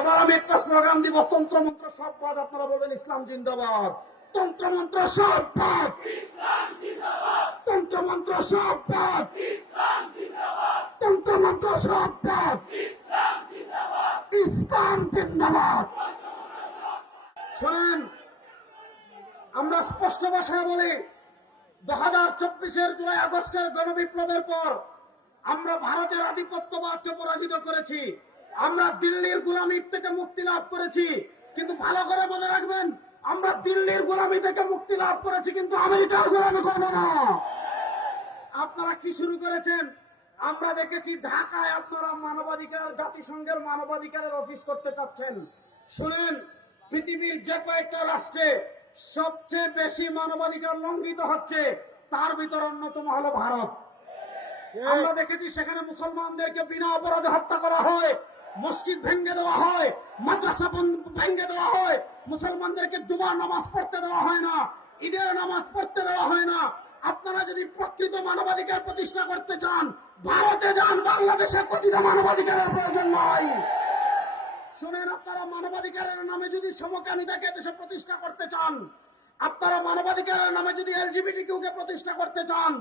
এবার আমি একটা স্লোগান দিব, তন্ত্র মন্ত্র সব পদ আপনারা বলবেন ইসলাম জিন্দাবাদ। তন্ত্র মন্ত্র সব পদ তন্ত্র মন্ত্র সব পদ তন্ত্র মন্ত্র সব পদ ইসলাম জিন্দাবাদ। শোনেন, আমরা স্পষ্ট ভাষায় বলি দু হাজার চব্বিশের জুলাই আগস্টের গণবিপ্লবের পর আমরা ভারতের আধিপত্যবাদকে পরাজিত করেছি। আমরা দিল্লির গোলামির থেকে মুক্তি লাভ করেছি কিন্তু ভালো করে মনে রাখবেন আমরা দিল্লির গোলামি থেকে মুক্তি লাভ করেছি কিন্তু আমেরিকার গোলামি করব না। আপনারা কি শুরু করেছেন? আমরা দেখেছি ঢাকায় আপনারা মানবাধিকার জাতিসংঘের মানবাধিকারের অফিস করতে চাচ্ছেন। শুনেন পৃথিবীর যে কয়েকটা রাষ্ট্রে সবচেয়ে বেশি মানবাধিকার লঙ্ঘিত হচ্ছে তার ভিতর অন্যতম হলো ভারত। আমরা দেখেছি সেখানে মুসলমানদেরকে বিনা অপরাধে হত্যা করা হয়। মসজিদ ভেঙে দেওয়া হয়, মাদ্রাসা ভেঙে দেওয়া হয়, মুসলমানদেরকে জুমার নামাজ পড়তে দেওয়া হয় না, ঈদের নামাজ পড়তে দেওয়া হয় না। আপনারা যদি প্রকৃত মানবাধিকার প্রতিষ্ঠা করতে চান, ভারতে যান, বাংলাদেশে প্রকৃত মানবাধিকারের প্রয়োজন নয় শুনেন আপনারা, মানবাধিকারের নামে যদি সমকামিতাকে দেশে প্রতিষ্ঠা করতে চান, আপনারা মানবাধিকারের নামে যদি এলজিবিটি কিউকে প্রতিষ্ঠা করতে চান,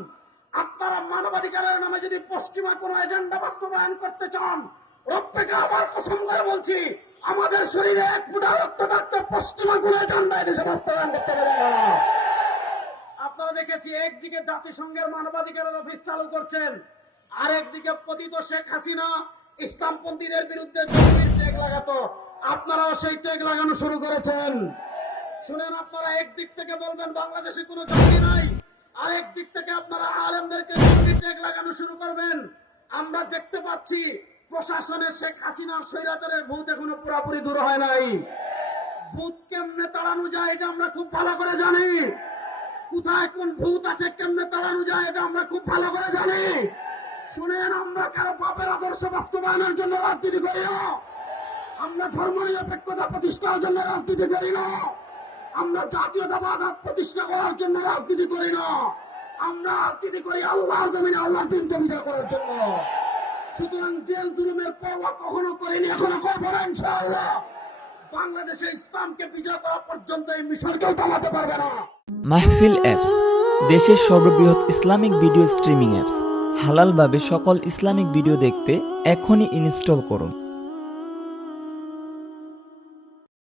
আপনারা মানবাধিকারের নামে যদি পশ্চিমা কোন এজেন্ডা বাস্তবায়ন করতে চান রপ্পেকে আবার কসম করে বলছি, আমাদের শরীরে এক ফুটা রক্ত থাকতে পশ্চিমা না। আপনারা দেখেছি, একদিকে জাতিসংঘের মানবাধিকারের অফিস চালু করছেন, আরেকদিকে পতিত শেখ হাসিনা ইসলামপন্থীদের বিরুদ্ধে টেক লাগাতো। আপনারাও সেই টেক লাগানো শুরু করেছেন। শুনেন আপনারা, একদিক থেকে বলবেন বাংলাদেশে কোনো জঙ্গি নাই আরেক দিক থেকে আপনারা আলেমদেরকে টেক লাগানো শুরু করবেন। আমরা দেখতে পাচ্ছি প্রশাসনের শেখ হাসিনার স্বৈরাচারের ভূত এখনও পুরোপুরি দূর হয় নাই। ভূত কেমনে তাড়ানো যায় এটা আমরা খুব ভালো করে জানি। কোথায় কোন ভূত আছে, কেমনে তাড়ানো যায় এটা আমরা খুব ভালো করে জানি। শুনেন, আমরা কারও পাপের আদর্শ বাস্তবায়নের জন্য রাজনীতি করি না। আমরা ধর্ম নিরপেক্ষতা প্রতিষ্ঠার জন্য রাজনীতি করি না। আমরা জাতীয়তাবাদ প্রতিষ্ঠা করার জন্য রাজনীতি করি না। আমরা রাজনীতি করি? আল্লাহর জমিনে আল্লাহর দিনকে বিজয় করার জন্য। সুতরাং জেল জুলুমের পরোয়া কখনো করেনি, এখনও করব না, ইনশাআল্লাহ। বাংলাদেশে ইসলামকে বিজয় করা পর্যন্ত এই মিশন কেউ থামাতে পারবে না। মাহফিল অ্যাপস, দেশের সর্ববৃহৎ ইসলামিক ভিডিও স্ট্রিমিং অ্যাপস। হালালভাবে সকল ইসলামিক ভিডিও দেখতে এখনই ইনস্টল করুন।